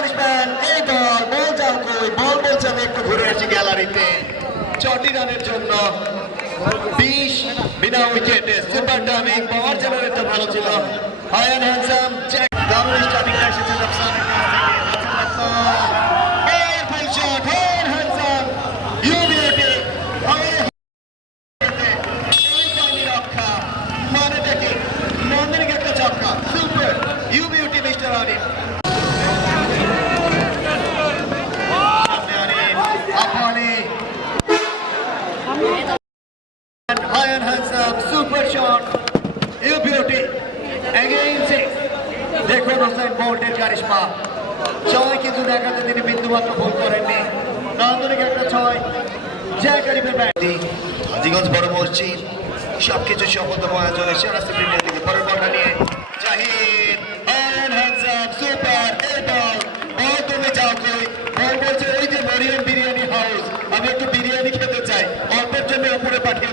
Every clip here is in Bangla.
আফগানিস্তান আমি একটু ঘুরে আসি গ্যালারিতে। চটি রানের জন্য বিশ বিনা উইকেটে, সুপার ডামিং, পাওয়ার জেনারেটর ভালো ছিল। হায়ান হ্যান্স and handsome, super shot, you beauty, again six. দেখুন হোসেন বোল্টের কারিশমা। ছয় কিন্তু দেখাতে তিনি বিন্দুমাত্র ভুল করেননি। নান্দনিক একটা ছয়। জয় করিমের ব্যাট। আজিগঞ্জ বড় মসজিদ। সবকিছু সফলতম আয়োজনে সেরা প্রিমিয়ার লিগে পরের বলটা নিয়ে জাহিদ and handsome, super, এই বল বল তুমি যাও কই বল বলছে ওই যে মরিয়ম বিরিয়ানি হাউস আমি একটু বিরিয়ানি খেতে চাই। অল্পের জন্য উপরে পাঠিয়ে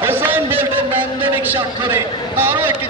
হোসেন বলতেন নান্দনিক স্বাক্ষরে আরও একটি